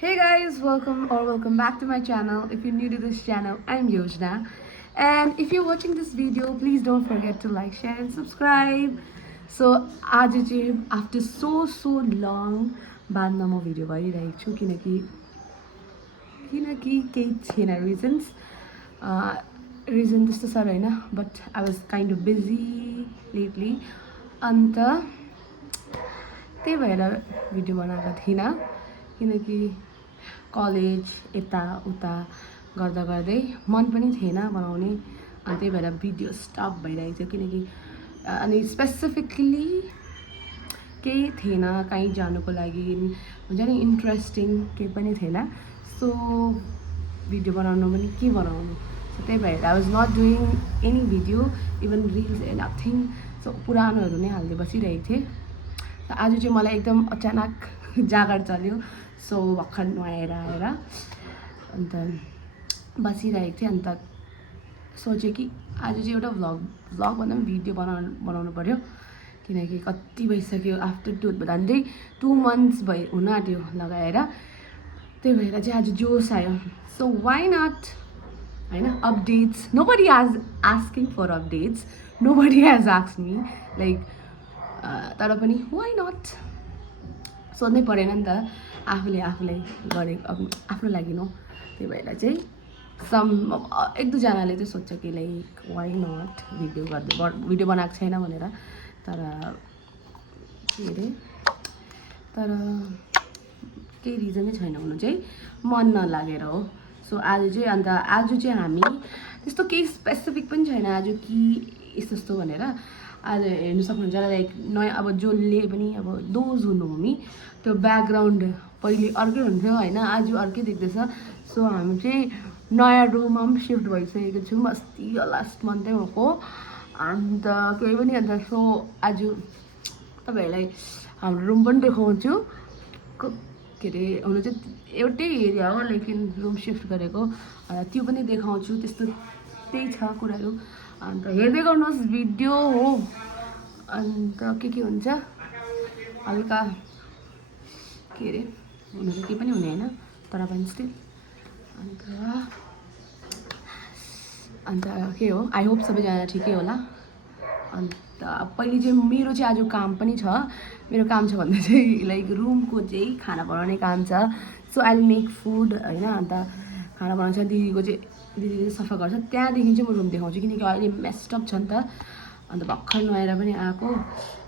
Hey guys, welcome back to my channel. If you're new to this channel, I'm Yojna. And if you're watching this video, please don't forget to like, share and subscribe. So आज चाहिँ after so long बादमा म video गरिरहेको छु किनकि केही छैन reasons. Reason त्यस्तो साह्रो हैन, but I was kind of busy lately. अन्त त्यही भएर भिडियो बनाएको थिइनँ किनकि कलेज यता उता गर्दा गर्दै मन पनि थिएन बनाउने अनि त्यही भएर भिडियो स्टप भइरहेको थियो किनकि अनि स्पेसिफिकली केही थिएन कहीँ जानुको लागि हुन्छ नि इन्ट्रेस्टिङ केही पनि थिएन सो भिडियो बनाउनु पनि के बनाउनु सो त्यही भएर I was not doing any video even reels a nothing so पुरानोहरू नै हाल्दै बसिरहेको थिएँ आज चाहिँ मलाई एकदम अचानक जागर चल्यो सो भर्खर नुहाएर आएर अन्त बसिरहेको थिएँ अन्त सोचेँ कि आज चाहिँ एउटा भ्लग भन्दा पनि भिडियो बनाउनु पर्यो किनकि कति भइसक्यो आफ्टर झन्डै 2 months हुन आँट्यो लगाएर त्यही भएर चाहिँ आज जोस आयो सो वाइ नट होइन updates nobody has asking for updates nobody has ask me like तर पनि वाइ नट सोध्नै परेन नि त आफूलाई गरेको अब आफ्नो लागि न त्यही भएर चाहिँ एक दुईजनाले चाहिँ सोध्छ कि लाइक वाइ नट भिडियो बनाएको छैन भनेर तर के अरे तर केही रिजनै छैन हुनु चाहिँ मन नलागेर हो सो आज चाहिँ हामी त्यस्तो केही स्पेसिफिक पनि छैन आज कि यस्तो भनेर आज हेर्नु सक्नुहुन्छ लाइक नयाँ अब जसले पनि अब दोज हुनु हो नि त्यो ब्याकग्राउन्ड पहिले अर्कै हुन्थ्यो होइन आज अर्कै देख्दैछ सो हामी चाहिँ नयाँ रुममा पनि सिफ्ट भइसकेको छौँ अस्ति लास्ट मन्थै भएको अन्त केही पनि अन्त सो आज तपाईँहरूलाई हाम्रो रुम पनि देखाउँछु के अरे हुनु चाहिँ एउटै एरिया हो लेकिन रुम सिफ्ट गरेको त्यो पनि देखाउँछु त्यस्तो त्यही छ कुराहरू अन्त हेर्दै गर्नुहोस् भिडियो हो अन्त के हुन्छ हल्का के अरे हुनु चाहिँ केही पनि हुने होइन तर पनि स्टिल अन्त के हो आई होप सबैजना ठिकै होला अन्त पहिले चाहिँ मेरो चाहिँ आज काम पनि छ मेरो काम छ भन्दा चाहिँ लाइक रुमको चाहिँ खाना बनाउने काम छ so I will make food होइन अन्त खाना बनाउँछ दिदीले सफा गर्छ त्यहाँदेखि चाहिँ म रुम देखाउँछु किनकि अहिले मेस्टअप छ नि त अन्त भर्खर नुहाएर पनि आएको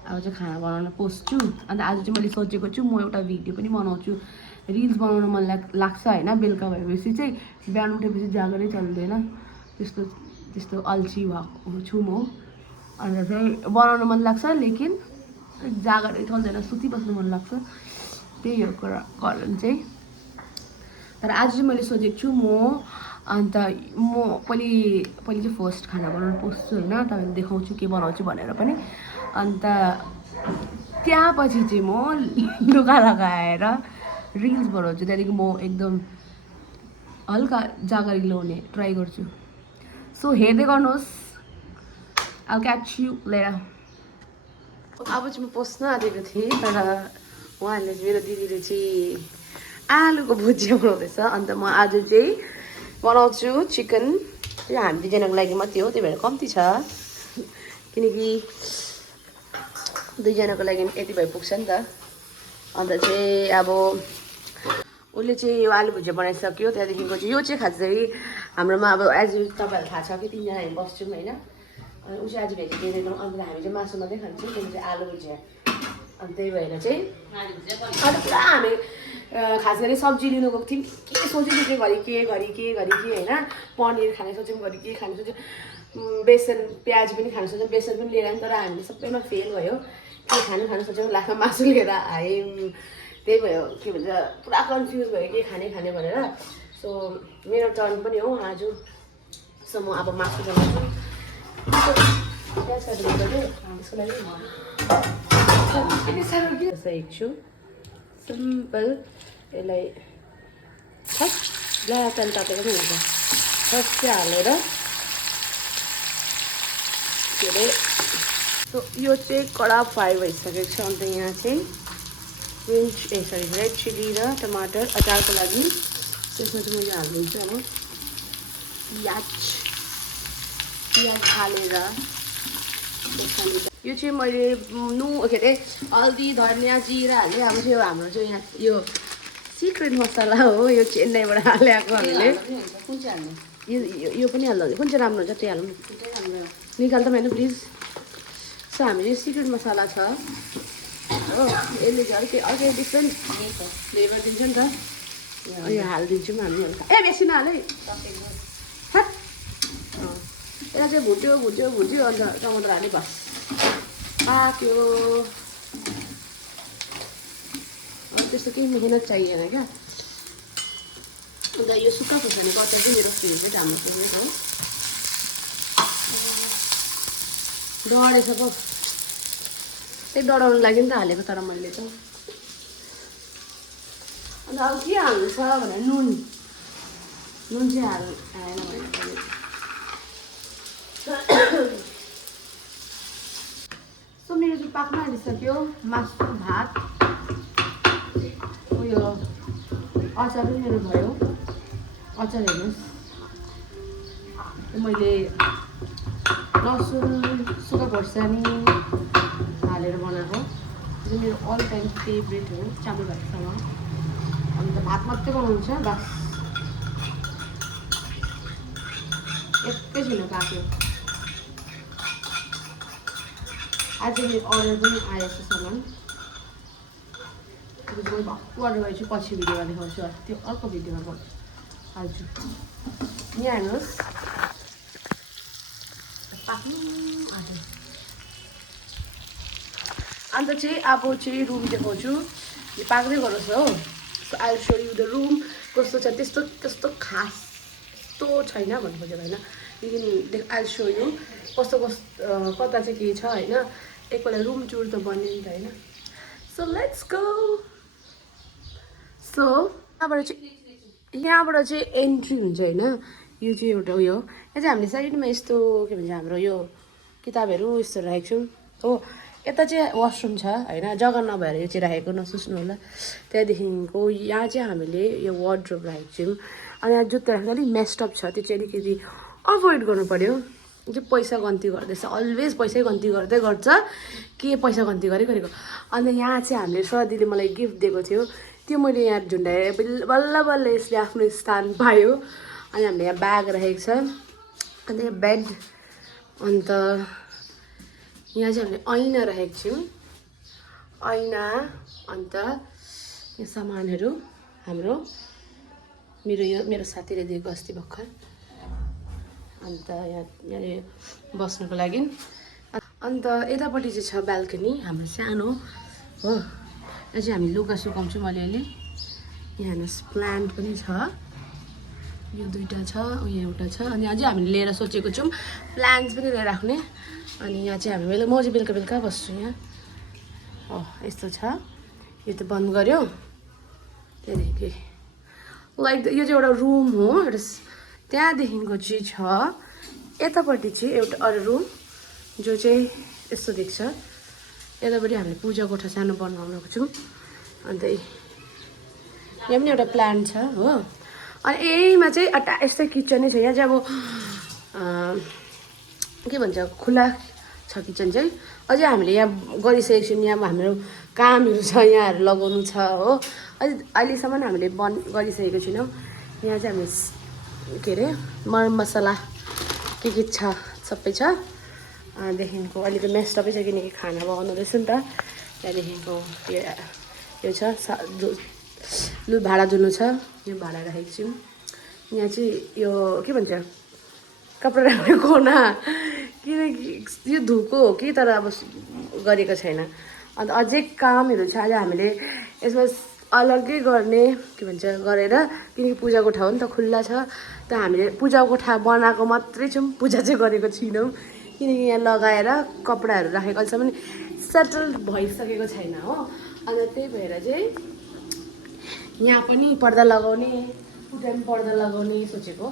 अब चाहिँ खाना बनाउन पस्छु अन्त आज चाहिँ मैले सोचेको छु म एउटा भिडियो पनि बनाउँछु रिल्स बनाउन मन लाग्छ होइन बेलुका भएपछि चाहिँ बिहान उठेपछि जागरै चल्दैन त्यस्तो अल्छी भएको छु म अन्त चाहिँ बनाउन मन लाग्छ लेकिन जागरै चल्दैन सुतिबस्नु मन लाग्छ त्यही हो कारण चाहिँ तर आज चाहिँ मैले सोचेको छु अन्त म पहिले चाहिँ फर्स्ट खाना बनाउनु पस्छु होइन तपाईँलाई देखाउँछु के बनाउँछु भनेर पनि अन्त त्यहाँपछि चाहिँ म लुगा लगाएर रिल्स बनाउँछु त्यहाँदेखि म एकदम हल्का जागरिलो हुने ट्राई गर्छु सो हेर्दै गर्नुहोस् I'll catch you later. अब चाहिँ म पस्न आँटेको थिएँ तर उहाँहरूले मेरो दिदीले चाहिँ आलुको भुजिया बनाउँदैछ अन्त म आज चाहिँ बनाउँछु चिकन यो हामी दुईजनाको लागि मात्रै हो त्यही भएर कम्ती छ किनकि दुईजनाको लागि यति भए पुग्छ नि त अन्त चाहिँ अब उसले चाहिँ यो आलु भुजिया बनाइसक्यो त्यहाँदेखिको चाहिँ यो चाहिँ खास गरी हाम्रोमा अब एज तपाईँहरू थाहा छ कि 3 जना हामी बस्छौँ होइन अनि ऊ चाहिँ आज भेजिटेरियन हो अन्त हामी चाहिँ मासु मात्रै खान्छौँ त्यसले चाहिँ आलु भुजिया अनि त्यही भएर चाहिँ अन्त पुरा हामी खास गरी सब्जी लिनु गएको थियौँ के सोचेको थिएँ घरि के होइन पनिर खाने सोच्यौँ घरि के खाने सोच्यौँ बेसन प्याज पनि खानु सोच्यौँ बेसन पनि लिएर आयौँ तर हामीले सबैमा फेल भयो के खानु सोच्यौँ लास्टमा मासु लिएर आयौँ त्यही भयो के भन्छ पुरा कन्फ्युज भयो के खाने भनेर सो मेरो टर्न पनि हो आज सो म अब मासु बनाउँछु त्यसको लागि सिम्पल यसलाई तेल तापेको पनि हुन्छ सबै हालेर के अरे सो यो चाहिँ कडा फ्राई भइसकेको छ अन्त यहाँ चाहिँ रेड चिली र टमाटर अचारको लागि। त्यसमा चाहिँ मैले हालिदिन्छु अब पियाज हालेर। यो चाहिँ मैले के अरे हल्दी धनियाँ जिरा हालेँ। अब चाहिँ हाम्रो चाहिँ यहाँ यो सिक्रेट मसला हो, यो चेन्नईबाट ल्याएको हामीले। कुन चाहिँ हाल्नु? यो पनि हाल्नु, कुन चाहिँ राम्रो हुन्छ त्यही हाल्नु। निकाल त मैले प्लिज। सो हाम्रो यो सिक्रेट मसला छ हो, यसले चाहिँ अर्कै डिफ्रेन्ट फ्लेभर दिन्छ नि त। यो हालिदिन्छौँ हामी। ए बेसी नहाले यसलाई चाहिँ भुट्यो अन्त टमाटर हाल्यो बस पाक्यो। त्यस्तो केही मेहनत चाहिएन क्या। अन्त यो सुक्खा खुर्सानीको अचार चाहिँ मेरो फेभरेट, हाम्रो फेभरेट हो। डढेछ पो, त्यही डढाउनु लागि नि त हालेको, तर मैले त। अन्त अब के हाल्नु छ भने नुन चाहिँ हालेन भने सो मेरो चाहिँ पाक्न आइसक्यो। मासु भात उयो अचार पनि मेरो भयो। अचार हेर्नुहोस्, मैले लसुन सुक्खा खोर्सानी हालेर बनाएको। यो मेरो अल टाइम फेभरेट हो चामल भातसँग। अन्त भात मात्रै बनाउनु छ बस। एकैछिनमा पाक्यो। आज मेरो अर्डर पनि आएछ सामान। मैले भक्कु अर्डर गरेछु, पछि भिडियोमा देखाउँछु। त्यो अर्को भिडियोमा हाल्छु। यहाँ हेर्नुहोस् पाक्नु आयो। अन्त चाहिँ अब चाहिँ रुम देखाउँछु। यो पाक्दै गरोस् हो। So I will so you the room कस्तो छ। त्यस्तो खास त्यस्तो छैन भन्नु खोजेको होइन, लेकिन आई विल सो यु कस्तो कता चाहिँ के छ होइन। एकपल्ट रुम टुर त बन्यो नि त होइन। So let's go. सो यहाँबाट चाहिँ एन्ट्री हुन्छ होइन। यो चाहिँ एउटा उयो हो। यहाँ चाहिँ हामीले साइडमा यस्तो के भन्छ हाम्रो यो किताबहरू यस्तो राखेको छौँ हो। यता चाहिँ वासरुम छ होइन, जग्गा नभएर यो चाहिँ राखेको, नसोच्नु होला। त्यहाँदेखिको यहाँ चाहिँ हामीले यो वार्डरोब राखेको छौँ। अनि यहाँ जुत्ता राख्दा अलिक मेस्टअप छ, त्यो चाहिँ अलिकति अभोइड गर्नु पऱ्यो। जो पैसा गन्ती गर्दैछ, अलवेज पैसै गन्ती गर्दै गर्छ, के पैसा गन्ती गरेको। अन्त यहाँ चाहिँ हामीले सदिले मलाई गिफ्ट दिएको थियो, त्यो मैले यहाँ झुन्डाएर बल्ल यसले आफ्नो स्थान पायो। अनि हामीले यहाँ ब्याग राखेको छ। अन्त यहाँ बेड, अन्त यहाँ चाहिँ हामीले ऐना राखेको छौँ, ऐना। अन्त यो सामानहरू हाम्रो मेरो साथीले दिएको अस्ति भर्खर। अन्त यहाँ बस्नुको लागि। अन्त यतापट्टि चाहिँ छ बाल्कनी हाम्रो सानो हो। यहाँ चाहिँ हामी लुगा सुकाउँछौँ अलिअलि। यहाँ हेर्नुहोस् प्लान्ट पनि छ, यो दुईवटा छ, उयो एउटा छ। अनि अझै हामीले लिएर सोचेको छौँ प्लान्ट्स पनि लिएर राख्ने। अनि यहाँ चाहिँ हामी म चाहिँ बेलुका बस्छु यहाँ हो। यस्तो छ, यो त बन्द गऱ्यो। त्यहाँदेखि लाइक यो चाहिँ एउटा रुम हो एउटा। त्यहाँदेखिको चाहिँ छ यतापट्टि चाहिँ एउटा अरू रुम जो चाहिँ यस्तो देख्छ। यतापट्टि हामीले पूजा कोठा सानो बनाउनको छौँ। अन्त यहाँ पनि एउटा प्लान्ट छ हो। अनि यहीमा चाहिँ यस्तै किचनै छ। यहाँ चाहिँ अब के भन्छ खुला छ किचन चाहिँ। अझै हामीले यहाँ गरिसकेको छौँ, यहाँ हाम्रो कामहरू छ, यहाँहरू लगाउनु छ हो। अझै अहिलेसम्म हामीले गरिसकेको छैनौँ। यहाँ चाहिँ हामी के अरे मरम मसला के छ सबै छ। देखिको अहिले त मेस्टअपै छ, किनकि खाना बनाउनु रहेछ नि त। त्यहाँदेखिको यो छ भाँडा धुनु छ, यो भाँडा राखेको छौँ। यहाँ चाहिँ यो के भन्छ कपडा राख्ने कोना, किनकि यो धुको हो कि तर अब गरेको छैन। अन्त अझै कामहरू छ। आज हामीले यसमा अलग्गै गर्ने के भन्छ गरेर, किनकि पूजा कोठा हो नि त, खुल्ला छ। त हामीले पूजा कोठा बनाएको मात्रै छौँ, पूजा चाहिँ गरेको छैनौँ। किनकि यहाँ लगाएर कपडाहरू राखेको अहिलेसम्म सेटल भइसकेको छैन हो। अन्त त्यही भएर चाहिँ यहाँ पनि पर्दा लगाउने, उता पनि पर्दा लगाउने सोचेको।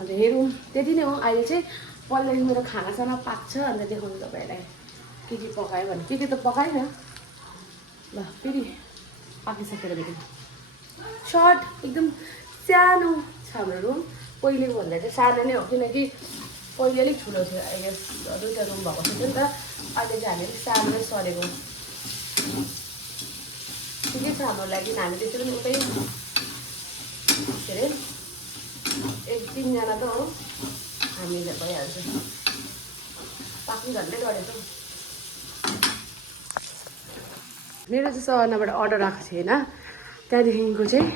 अन्त हेरौँ, त्यति नै हो। अहिले चाहिँ पल्ले मेरो खानासाना पाक्छ, अन्त देखाउनु तपाईँहरूलाई के पकायो भने। के त पकाएन ल, फेरि पाकिसकेर देखि सर्ट एकदम सानो छ हाम्रो रुम पहिलेको भन्दा चाहिँ सानो नै हो किनकि पहिले अलिक ठुलो थियो अहिले 2टा रुम भएको थियो नि त अहिले चाहिँ हामी अलिक सानो नै सरेको ठिकै छ हाम्रो लागि हामी त्यसै पनि उतै के अरे 1-3 जना त हो हामीले भइहाल्छ पाक्ने झन्डै गरेको मेरो चाहिँ सरनाबाट अर्डर आएको थियो होइन त्यहाँदेखिको चाहिँ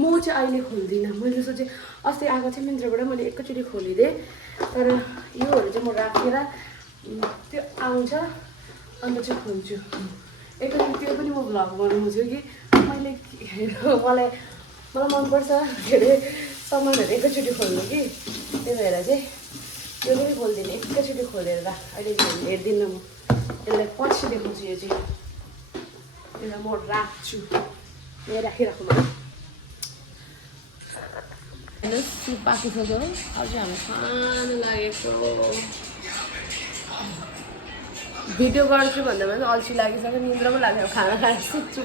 म चाहिँ अहिले खोल्दिनँ मैले सोचेँ अस्ति आएको थियो मिन्त्राबाट मैले एकैचोटि खोलिदिएँ तर योहरू चाहिँ म राखेर त्यो आउँछ अन्त चाहिँ खोल्छु एकैचोटि त्यो पनि म भ्लग बनाउँछु कि मैले मलाई मनपर्छ के अरे सामानहरू एकैचोटि खोल्नु कि त्यही भएर चाहिँ यो पनि खोलिदिने एकैचोटि खोलेर अहिले हेर्दिनँ म यसलाई पछि देखाउँछु यो चाहिँ यसलाई म राख्छु यहाँ राखिराखौँ मलाई हेर्नुहोस् सुप पाकिसक्यो अझै हामी खानु लागेको भिडियो गर्छु भन्दा पनि अल्छी लागिसक्यो निन्द्रा पनि लाग्यो खाना खाएर सुत्छु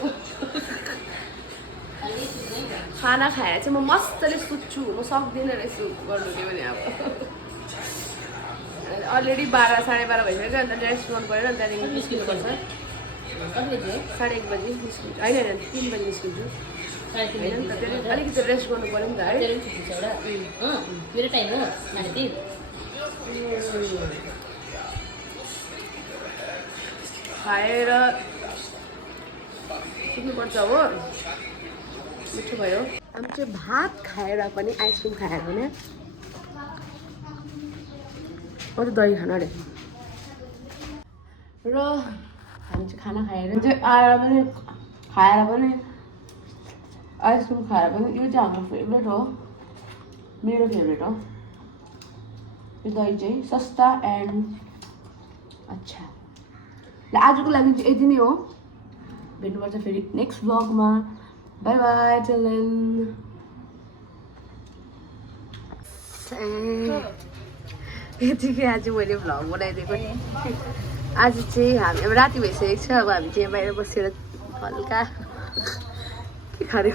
खाना खाएर चाहिँ म मजाले सुत्छु म सक्दिनँ रहेछ गर्नु त्यो भने अब अलरेडी 12-12:30 भइसक्यो अन्त रेस्ट गर्नु पऱ्यो अन्त त्यहाँदेखि निस्किनुपर्छ कति बजी 1:30 बजी निस्किन्छु होइन 3 बजी निस्किन्छु अलिकति रेस्ट गर्नु पऱ्यो नि त है मेरो टाइम हो नानी खाएर सुत्नुपर्छ हो मिठो भयो हामी चाहिँ भात खाएर पनि आइसक्रिम खाएर पनि अरू दही खानु अरे र हामी चाहिँ खाना खाएर चाहिँ आएर पनि खाएर पनि आइसक्रिम खाएर पनि यो चाहिँ हाम्रो फेभरेट हो मेरो फेभरेट हो यो दही चाहिँ सस्ता एन्ड अच्छा ल आजको लागि चाहिँ यति नै हो भेट्नुपर्छ फेरि नेक्स्ट ब्लगमा बाई बाई टिल देन यतिकै आज मैले भ्लग बनाइदिएको नि आज चाहिँ हामी अब राति भइसकेको छ अब हामी चाहिँ यहाँ बाहिर बसेर हल्का के खायो